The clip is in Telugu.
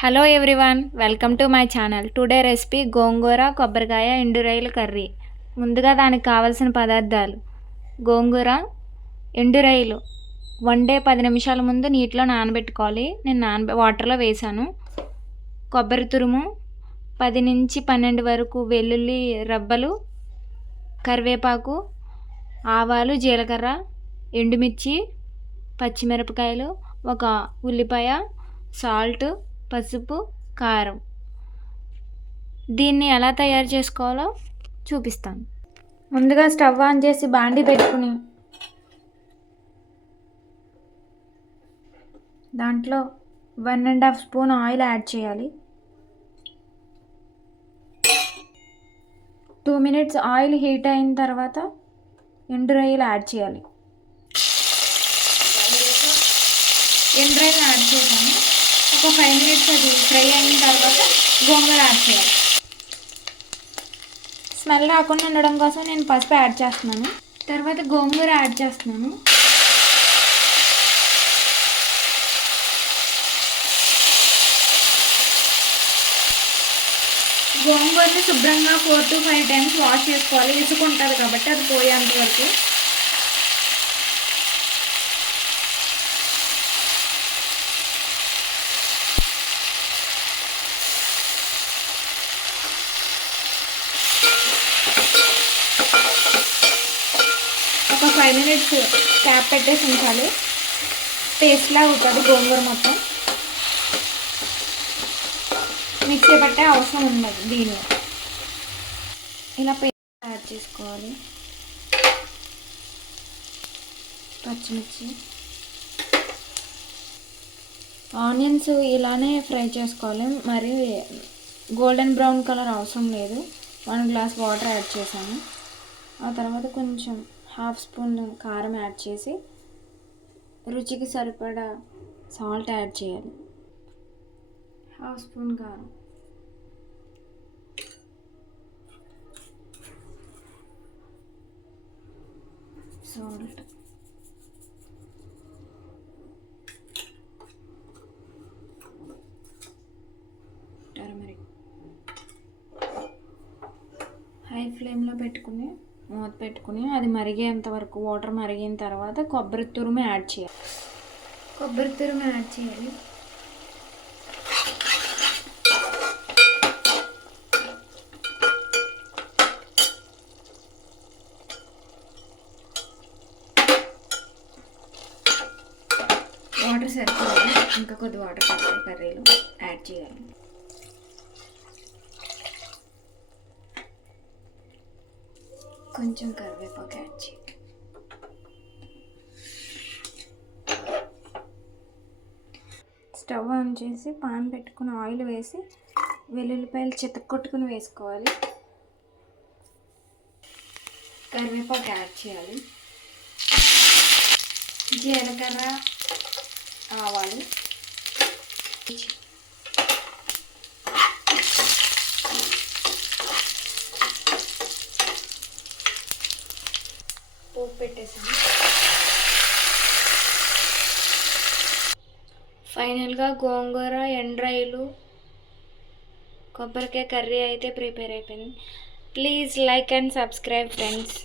Hello everyone, welcome to my channel. Today recipe గోంగూర కొబ్బరికాయ ఎండు రొయ్యల కర్రీ. ముందుగా దానికి కావాల్సిన పదార్థాలు: గోంగూర, ఎండు రొయ్యలు వండే 10 నిమిషాల ముందు నీటిలో నానబెట్టుకోవాలి. నేను వాటర్లో వేసాను. కొబ్బరి తురుము, 10 నుంచి 12 వరకు వెల్లుల్లి రబ్బలు, కరివేపాకు, ఆవాలు, జీలకర్ర, ఎండుమిర్చి, పచ్చిమిరపకాయలు, ఒక ఉల్లిపాయ, సాల్ట్, పసుపు, కారం. దీన్ని ఎలా తయారు చేసుకోవాలో చూపిస్తాను. ముందుగా స్టవ్ ఆన్ చేసి బాండి పెట్టుకుని దాంట్లో 1.5 స్పూన్ ఆయిల్ యాడ్ చేయాలి. 2 మినిట్స్ ఆయిల్ హీట్ అయిన తర్వాత ఎండు రొయ్యలు యాడ్ చేయాలి. ఎండు రొయ్యలు యాడ్ చేసాను. ఒక 5 మినిట్స్ అది ఫ్రై అయిన తర్వాత గోంగూర యాడ్ చేయాలి. స్మెల్ రాకుండా ఉండడం కోసం నేను పసుపు యాడ్ చేస్తున్నాను. తర్వాత గోంగూర యాడ్ చేస్తున్నాను. గోంగూరని శుభ్రంగా 4 to 5 టైమ్స్ వాష్ చేసుకోవాలి. ఇసుకుంటుంది కాబట్టి అది పోయేంత వరకు. ఒక 5 మినిట్స్ క్యాప్ పెట్టేసి ఉంచాలి. పేస్ట్లా అవుతుంది గోంగూర మొత్తం. మిక్సీ పట్టే అవసరం ఉండదు దీనిలో. ఇలా పేస్ట్ యాడ్ చేసుకోవాలి. పచ్చిమిర్చి, ఆనియన్స్ ఇలానే ఫ్రై చేసుకోవాలి. మరి గోల్డెన్ బ్రౌన్ కలర్ అవసరం లేదు. 1 గ్లాస్ వాటర్ యాడ్ చేశాను. ఆ తర్వాత కొంచెం 1/2 స్పూన్ కారం యాడ్ చేసి రుచికి సరిపడా సాల్ట్ యాడ్ చేయాలి. 1/2 స్పూన్ కారం, సాల్ట్, టర్మరిక్. హై ఫ్లేమ్లో పెట్టుకుని మూత పెట్టుకుని అది మరిగేంత వరకు, వాటర్ మరిగిన తర్వాత కొబ్బరి తురుము యాడ్ చేయాలి. వాటర్ సరిపోవాలి. ఇంకా కొద్ది వాటర్ పట్టాలి. కర్రీలో యాడ్ చేయాలి. కొంచెం కరివేపాకు యాడ్ చేయాలి. స్టవ్ ఆన్ చేసి పాన్ పెట్టుకుని ఆయిల్ వేసి వెల్లుల్లిపాయలు చితక్కొట్టుకుని వేసుకోవాలి. కరివేపాకు యాడ్ చేయాలి. జీలకర్ర, ఆవాలు, పోపు పెట్టేసాను. ఫైనల్గా గోంగూర, ఎండ్రాయిలు, కొబ్బరికాయ కర్రీ అయితే ప్రిపేర్ అయిపోయింది. Please like and subscribe friends.